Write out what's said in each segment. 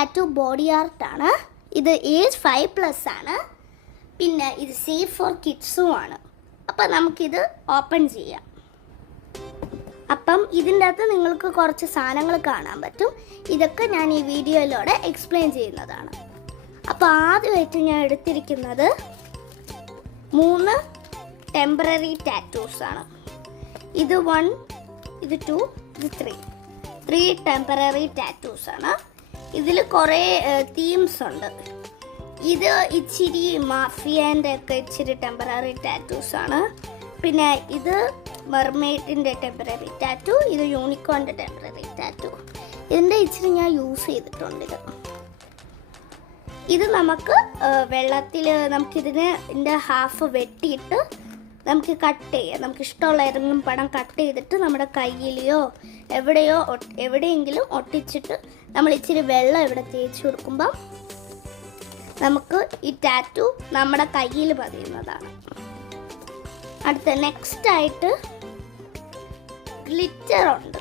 Tattoo body ആർട്ടാണ്. ഇത് age 5+ ആണ്. പിന്നെ ഇത് സേഫ് ഫോർ കിഡ്സും ആണ്. അപ്പം നമുക്കിത് ഓപ്പൺ ചെയ്യാം. അപ്പം ഇതിൻ്റെ അകത്ത് നിങ്ങൾക്ക് കുറച്ച് സാധനങ്ങൾ കാണാൻ പറ്റും. ഇതൊക്കെ ഞാൻ ഈ വീഡിയോയിലൂടെ എക്സ്പ്ലെയിൻ ചെയ്യുന്നതാണ്. അപ്പോൾ ആദ്യമായിട്ട് ഞാൻ എടുത്തിരിക്കുന്നത് 3 ടെമ്പററി ടാറ്റൂസാണ്. ഇത് 1, ഇത് 2, ഇത് 3 ടെമ്പററി ടാറ്റൂസാണ്. ഇതിൽ കുറേ തീംസ് ഉണ്ട്. ഇത് ഇച്ചിരി മാഫിയാൻ്റെ ഒക്കെ ഇച്ചിരി ടെമ്പററി ടാറ്റൂസാണ്. പിന്നെ ഇത് മെർമെയ്ഡിൻ്റെ ടെമ്പററി ടാറ്റു, ഇത് യൂണിക്കോണിൻ്റെ ടെമ്പററി ടാറ്റു. ഇതിൻ്റെ ഇച്ചിരി ഞാൻ യൂസ് ചെയ്തിട്ടുണ്ട്. ഇത് നമുക്ക് വെള്ളത്തിൽ നമുക്കിതിൻ്റെ ഹാഫ് വെട്ടിയിട്ട് നമുക്ക് കട്ട് ചെയ്യാം. നമുക്ക് ഇഷ്ടമുള്ള ഏതെങ്കിലും പടം കട്ട് ചെയ്തിട്ട് നമ്മുടെ കയ്യിലെയോ എവിടെയെങ്കിലും ഒട്ടിച്ചിട്ട് നമ്മൾ ഇച്ചിരി വെള്ളം ഇവിടെ തേച്ച് കൊടുക്കുമ്പോൾ നമുക്ക് ഈ ടാറ്റു നമ്മുടെ കയ്യിൽ പതിയുന്നതാണ്. അടുത്ത നെക്സ്റ്റ് ആയിട്ട് ഗ്ലിറ്റർ ഉണ്ട്.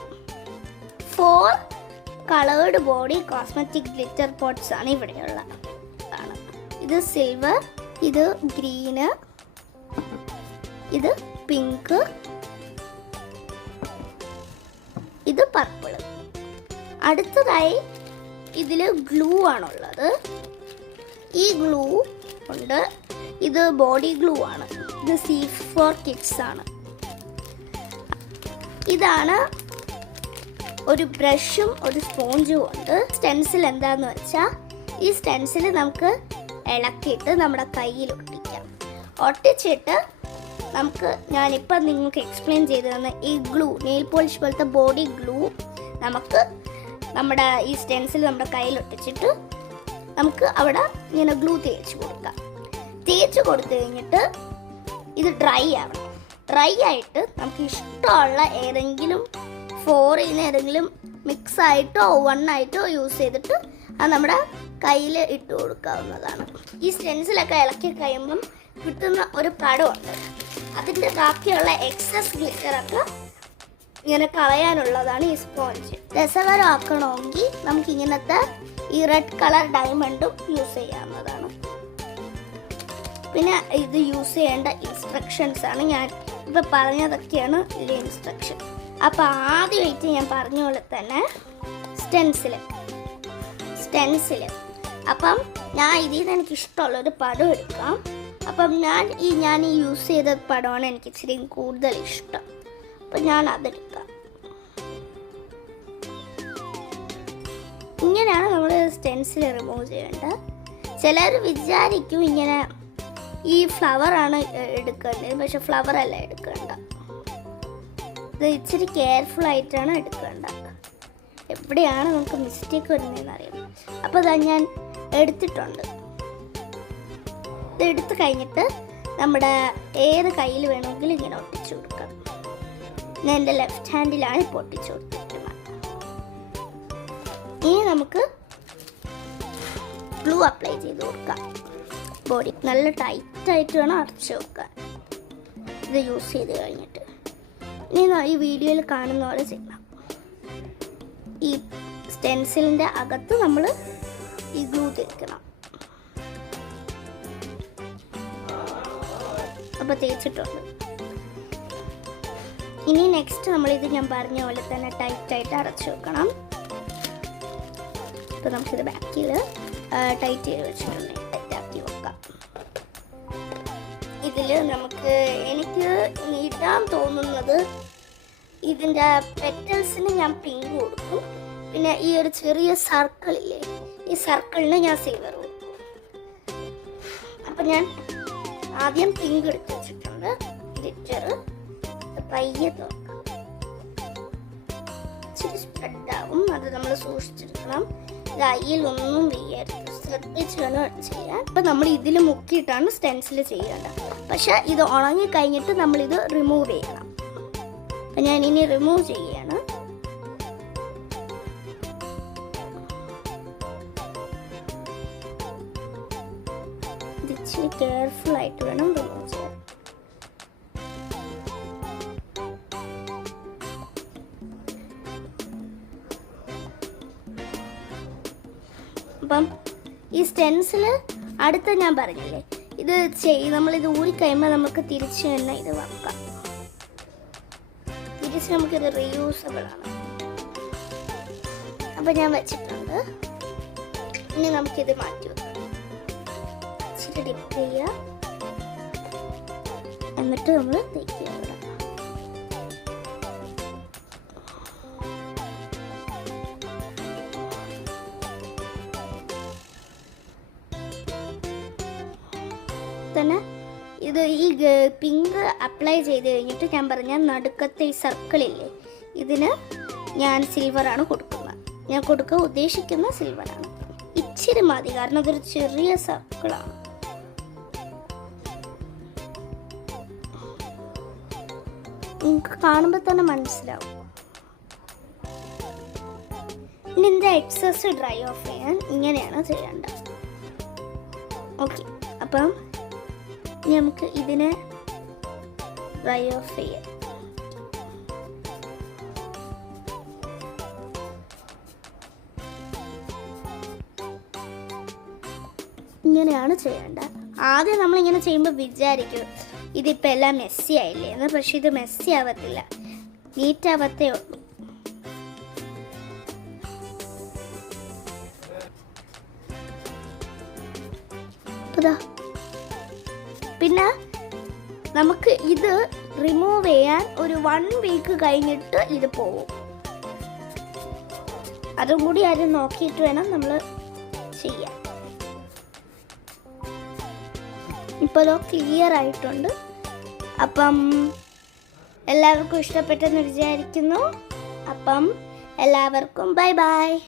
4 coloured body cosmetic glitter pots ആണ് ഇവിടെയുള്ള. ഇത് സിൽവർ, ഇത് ഗ്രീന്, ഇത് പിങ്ക്, ഇത് പർപ്പിൾ. അടുത്തതായി ഇതിൽ ഗ്ലൂ ആണുള്ളത്. ഈ ഗ്ലൂ ഉണ്ട്. ഇത് ബോഡി ഗ്ലൂ ആണ്. ഇത് സേഫ് ഫോർ കിഡ്സ് ആണ്. ഇതാണ് ഒരു ബ്രഷും ഒരു സ്പോഞ്ചും ഉണ്ട്. സ്റ്റെൻസിൽ എന്താന്ന് വെച്ചാൽ ഈ സ്റ്റെൻസിൽ നമുക്ക് ഇളക്കിയിട്ട് നമ്മുടെ കയ്യിൽ ഒട്ടിക്കാം. ഒട്ടിച്ചിട്ട് നമുക്ക് ഞാനിപ്പം നിങ്ങൾക്ക് എക്സ്പ്ലെയിൻ ചെയ്ത് തന്ന ഈ ഗ്ലൂ, നെയിൽ പോളിഷ് പോലത്തെ ബോഡി ഗ്ലൂ നമുക്ക് നമ്മുടെ ഈ സ്റ്റെൻസിൽ നമ്മുടെ കയ്യിൽ ഒട്ടിച്ചിട്ട് നമുക്ക് അവിടെ ഇങ്ങനെ ഗ്ലൂ തേച്ച് കൊടുക്കാം. തേച്ച് കൊടുത്തു കഴിഞ്ഞിട്ട് ഇത് ഡ്രൈ ആവണം. ഡ്രൈ ആയിട്ട് നമുക്ക് ഇഷ്ടമുള്ള ഏതെങ്കിലും 4 ഏതെങ്കിലും മിക്സ് ആയിട്ടോ 1 ആയിട്ടോ യൂസ് ചെയ്തിട്ട് അത് നമ്മുടെ കയ്യിൽ ഇട്ട് കൊടുക്കാവുന്നതാണ്. ഈ സ്റ്റെൻസിലൊക്കെ ഇളക്കി കഴിയുമ്പം കിട്ടുന്ന ഒരു പടമുണ്ട്. അതിൻ്റെ ബാക്കിയുള്ള എക്സസ് ഗ്ലിറ്ററൊക്കെ ഇങ്ങനെ കളയാനുള്ളതാണ് ഈ സ്പോഞ്ച്. രസകരമാക്കണമെങ്കിൽ നമുക്ക് ഇങ്ങനത്തെ ഈ റെഡ് കളർ ഡയമണ്ടും യൂസ് ചെയ്യാവുന്നതാണ്. പിന്നെ ഇത് യൂസ് ചെയ്യേണ്ട ഇൻസ്ട്രക്ഷൻസ് ആണ്. ഞാൻ ഇപ്പം പറഞ്ഞതൊക്കെയാണ് ഇതിലെ ഇൻസ്ട്രക്ഷൻ. അപ്പം ആദ്യമായിട്ട് ഞാൻ പറഞ്ഞ പോലെ തന്നെ സ്റ്റെൻസിൽ അപ്പം ഞാൻ ഇതിൽ നിന്ന് എനിക്ക് ഇഷ്ടമുള്ളൊരു പടം എടുക്കാം. അപ്പം ഞാൻ ഈ യൂസ് ചെയ്ത പടമാണ് എനിക്ക് ഇച്ചിരി കൂടുതൽ ഇഷ്ടം. അപ്പം ഞാൻ അതെടുക്കാം. ഇങ്ങനെയാണ് നമ്മൾ സ്റ്റെൻസിൽ റിമൂവ് ചെയ്യേണ്ടത്. ചിലർ വിചാരിക്കും ഇങ്ങനെ ഈ ഫ്ലവറാണ് എടുക്കേണ്ടത്, പക്ഷെ ഫ്ലവർ അല്ല എടുക്കേണ്ട. ഇത് ഇച്ചിരി കെയർഫുൾ ആയിട്ടാണ് എടുക്കേണ്ടത്. എവിടെയാണ് നമുക്ക് മിസ്റ്റേക്ക് വരുന്നതെന്ന് അറിയാം. അപ്പോൾ ഇതാ ഞാൻ എടുത്തിട്ടുണ്ട്. ഇത് എടുത്തു കഴിഞ്ഞിട്ട് നമ്മുടെ ഏത് കയ്യിൽ വേണമെങ്കിലും ഇങ്ങനെ ഒട്ടിച്ചു കൊടുക്കാം. ഞാൻ എൻ്റെ ലെഫ്റ്റ് ഹാൻഡിലാണ് ഇപ്പോൾ ഒട്ടിച്ചു കൊടുത്തിരിക്കുന്നത്. ഇനി നമുക്ക് ഗ്ലൂ അപ്ലൈ ചെയ്ത് കൊടുക്കാം. ബോഡി നല്ല ടൈറ്റായിട്ട് വേണം അടച്ചു വെക്കാൻ. ഇത് യൂസ് ചെയ്ത് കഴിഞ്ഞിട്ട് ഇനി ഈ വീഡിയോയിൽ കാണുന്ന പോലെ ചെയ്യണം. ഈ സ്റ്റെൻസിലിൻ്റെ അകത്ത് നമ്മൾ ഈ ഗ്ലൂ തേക്കണം. അപ്പോൾ തേച്ചിട്ടുണ്ട്. ഇനി നെക്സ്റ്റ് നമ്മളിത് ഞാൻ പറഞ്ഞ പോലെ തന്നെ ടൈറ്റായിട്ട് അടച്ചു വെക്കണം. അപ്പോൾ നമുക്കിത് ബാക്കിൽ ടൈറ്റ് ചെയ്ത് വെച്ചിട്ടുണ്ട്. ടൈറ്റാക്കി വെക്കാം. ഇതിൽ എനിക്ക് ഇടാൻ തോന്നുന്നത് ഇതിൻ്റെ പെറ്റൽസിന് ഞാൻ പിങ്ക് കൊടുക്കും. പിന്നെ ഈ ഒരു ചെറിയ സർക്കിളില്ലേ, ഈ സർക്കിളിന് ഞാൻ സിൽവർ കൊടുക്കും. അപ്പം ഞാൻ ആദ്യം പിങ്ക് എടുത്ത് വെച്ചിട്ടുണ്ട്. ഗ്ലിറ്റർ പയ്യെ തുറക്കാം. ഇച്ചിരി സ്പ്രെഡാവും, അത് നമ്മൾ സൂക്ഷിച്ചെടുക്കണം. ഇത് അയ്യിലൊന്നും വീഴരുത്, ശ്രദ്ധിച്ച് വേണം ചെയ്യാൻ. അപ്പം നമ്മൾ ഇതിൽ മുക്കിയിട്ടാണ് സ്റ്റെൻസിൽ ചെയ്യേണ്ടത്. പക്ഷെ ഇത് ഉണങ്ങി കഴിഞ്ഞിട്ട് നമ്മളിത് റിമൂവ് ചെയ്യണം. അപ്പം ഞാൻ ഇനി റിമൂവ് ചെയ്യാണ്. ഇത് ഇച്ചിരി കെയർഫുൾ ആയിട്ട് വേണം റിമൂവ് ചെയ്യാൻ. അപ്പം ഈ സ്റ്റെൻസിൽ അടുത്ത ഞാൻ പറഞ്ഞില്ലേ, ഇത് നമ്മളിത് ഊരിക്കഴിയുമ്പോൾ നമുക്ക് തിരിച്ച് തന്നെ ഇത് വെക്കാം. തിരിച്ച് നമുക്കിത് റീയൂസബിൾ ആണ്. അപ്പം ഞാൻ വെച്ചിട്ടുണ്ട്. ഇനി നമുക്കിത് മാറ്റി വെക്കാം. ഇച്ചിരി ഡിപ്പ് ചെയ്യുക, എന്നിട്ട് നമ്മൾ തേക്കുക. തന്നെ ഇത് ഈ പിങ്ക് അപ്ലൈ ചെയ്ത് കഴിഞ്ഞിട്ട് ഞാൻ പറഞ്ഞ നടുക്കത്തെ ഈ സർക്കിളില്ലേ, ഇതിന് ഞാൻ സിൽവറാണ് കൊടുക്കുന്നത്. ഞാൻ കൊടുക്കാൻ ഉദ്ദേശിക്കുന്ന സിൽവറാണ്. ഇച്ചിരി മതി, കാരണം അതൊരു ചെറിയ സർക്കിളാണ്. നിങ്ങൾക്ക് കാണുമ്പോൾ തന്നെ മനസ്സിലാവും. ഇനി ഇതിൻ്റെ എക്സസ് ഡ്രൈ ഓഫ് ചെയ്യാൻ ഇങ്ങനെയാണ് ചെയ്യേണ്ടത്. ഓക്കെ, അപ്പം നമുക്ക് ഇതിനെ ഡ്രൈ ഓഫ് ചെയ്യാം. ഇങ്ങനെയാണ് ചെയ്യേണ്ടത്. ആദ്യം നമ്മളിങ്ങനെ ചെയ്യുമ്പോൾ വിചാരിക്കും ഇതിപ്പോൾ എല്ലാം മെസ്സി ആയില്ലേ എന്ന്. പക്ഷെ ഇത് മെസ്സി ആവത്തില്ല, നീറ്റ് ആവത്തേ ഉള്ളൂ. പിന്നെ നമുക്ക് ഇത് റിമൂവ് ചെയ്യാൻ ഒരു 1 വീക്ക് കഴിഞ്ഞിട്ട് ഇത് പോകും. അതും കൂടി ആരും നോക്കിയിട്ട് വേണം നമ്മൾ ചെയ്യാൻ. ഇപ്പോൾ അത് ക്ലിയർ ആയിട്ടുണ്ട്. അപ്പം എല്ലാവർക്കും ഇഷ്ടപ്പെട്ടെന്ന് വിചാരിക്കുന്നു. അപ്പം എല്ലാവർക്കും ബൈ ബൈ.